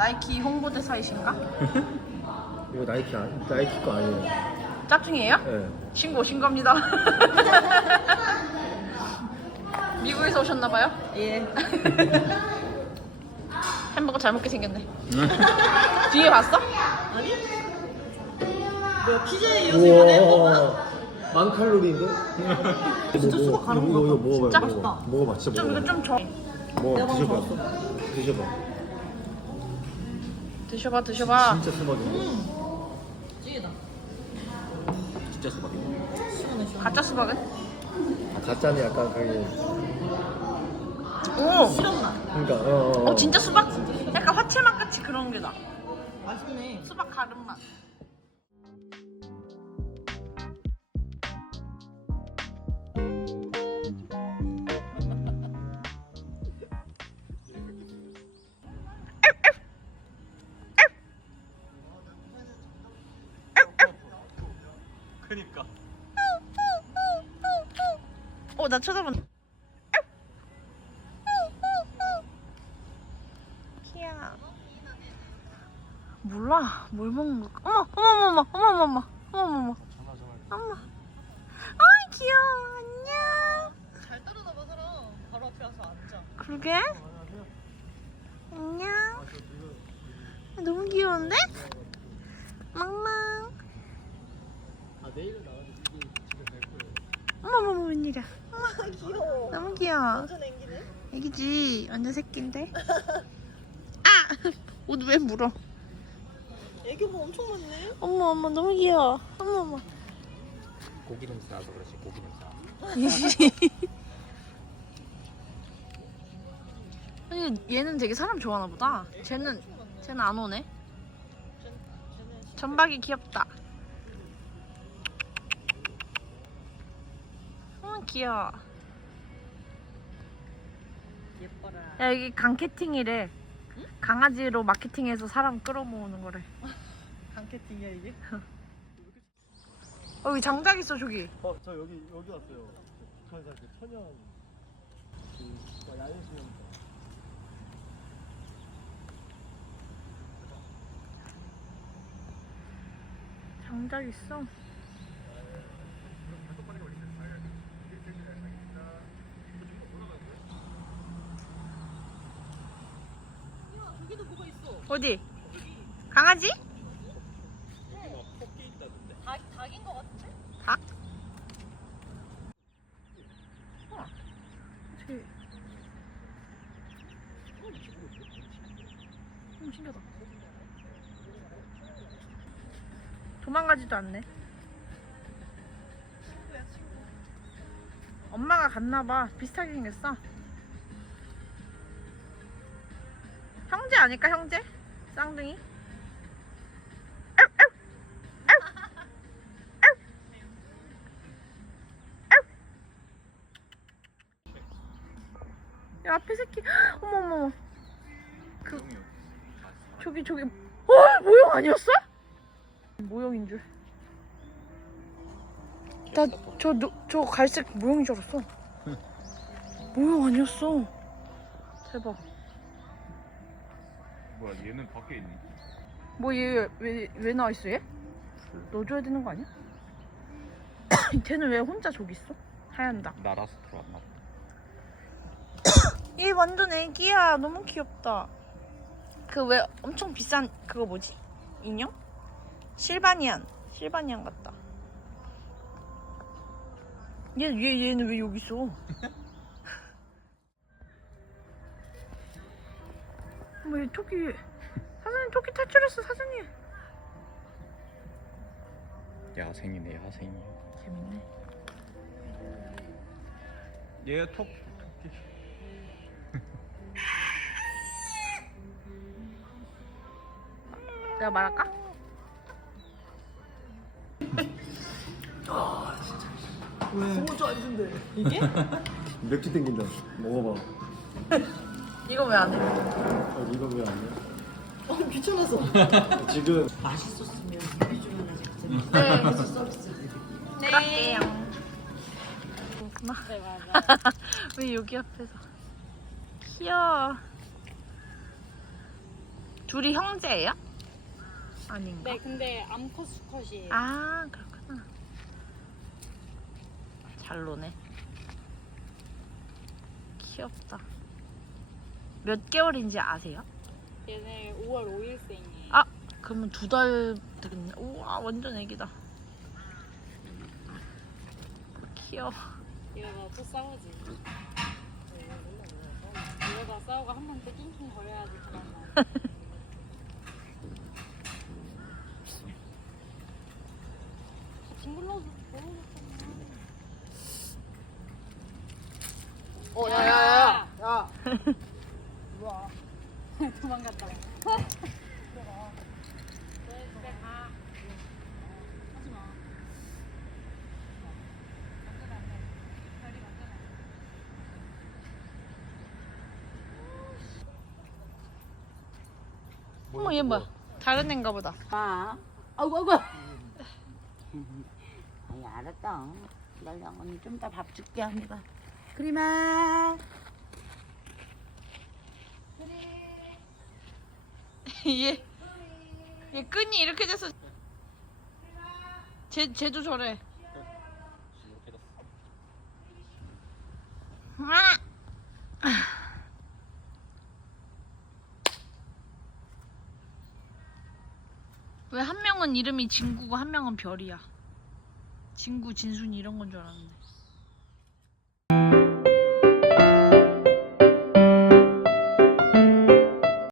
나이키 홍보대사이신가? 이거 나이키 거 아니에요? 짝퉁이에요? 네. 신고합니다. 미국에서 오셨나봐요? 예. 햄버거 잘 먹게 생겼네. 뒤에 봤어? 아니? 뭐야 피자에 이어서 이거 햄버거야? 만 칼로리인데? 진짜 수박 가는 거 이거 같다. 먹어봐. 진짜 먹어봐. 먹어봐. 진짜 좀 먹어봐. 이거 좀 줘. 뭐 내가 드셔봐. 방금 드셔봐. 드셔봐. 진짜 수박인데. 찌개다. 진짜 수박이네. 시원해 시원해. 가짜 수박은? 아, 가짜는 약간 그 오! 시럽 맛. 그러니까 진짜 수박? 약간 화채맛 같이 그런 게 나. 맛있네. 수박 가름 맛. 그니까. 나 쳐다본다. 키야. 몰라. 뭘 먹는 걸까? 어머. 아이 귀여워. 안녕. 잘 따라다봐 사람. 바로 앞에 와서 앉아. 그러게. 안녕. 너무 귀여운데? 멍멍. 아 내일은 나가서 집에 갈 거예요. 어머 웬일이야. 귀여워. 너무 귀여워. 완전 애기네. 애기지. 완전 새끼인데. 아! 옷 왜 물어? 애기 뭐 엄청 많네. 어머 너무 귀여워. 어머. 고기 냄새 나서 그렇지. 고기 냄새. 아니 얘는 되게 사람 좋아하나 보다. 쟤는 안 오네. 전박이 귀엽다. 귀여워. 예뻐라. 야 여기 강캐팅이래. 강아지로 마케팅해서 사람 끌어모으는 거래. 강캐팅이야 이게? 여기 장작 있어 저기. 저 여기 왔어요. 북한산 그 천연 그 야외수영. 장작 있어. 저기도 뭐가 있어. 어디? 강아지? 닭인 거 같은데? 닭? 저기. 신기하다. 도망가지도 않네. 엄마가 갔나봐. 비슷하게 생겼어. 형제 아닐까 형제? 쌍둥이? 야 앞에 새끼. 어머. 저기 모형 아니었어? 모형인 줄. 나 저 갈색 모형인 줄 알았어. 모형 아니었어. 대박. 뭐야 얘는 밖에 있니? 뭐 얘 왜 나와 있어 얘? 넣어줘야 되는 거 아니야? 쟤는 왜 혼자 저기 있어? 하얀 닭. 날아서 들어왔나 봐. 얘 완전 애기야. 너무 귀엽다. 그 왜 엄청 비싼 그거 뭐지? 인형? 실바니안 같다. 얘는 왜 여기 있어? 뭐 얘 토끼. 사장님 토끼 탈출했어 사장님. 야생이네 야생이. 재밌네. 얘 토끼. 내가 말할까? 소주 안 준대. 이게? 맥주 땡긴다. 먹어봐. 이거 왜 안 해? 이거 왜 안 해? 귀찮아서. 지금 맛있었으면 해주면 하지. 네. 그래서 서비스. 네. 그렇구나. 네 맞아. 왜 여기 앞에서? 귀여워. 둘이 형제예요? 아닌가? 네, 근데 암컷 수컷이에요. 아 그렇구나. 잘 노네. 귀엽다. 몇 개월인지 아세요? 얘네 5월 5일생이에요. 아 그러면 2달 되겠네. 우와 완전 애기다. 귀여워. 이러다 또 싸우지. 이러다 싸우고 한 번 또 낑낑 거려야지 그만 나. 징글러도 보여줬잖아. 야야야야. 야. 뭐야? 도망갔다. 들어가. 네, 집에 가. 하지 마. 어머 얘 뭐야? 다른 애인가 보다. 아, 아이고. 아니, 알았다. 기다려. 언니 좀 이따 밥 줄게, 언니가. 그리마. 얘 끈이 이렇게 돼서 쟤도 저래. 왜 한 명은 이름이 진구고 한 명은 별이야? 진구, 진순이 이런 건 줄 알았는데.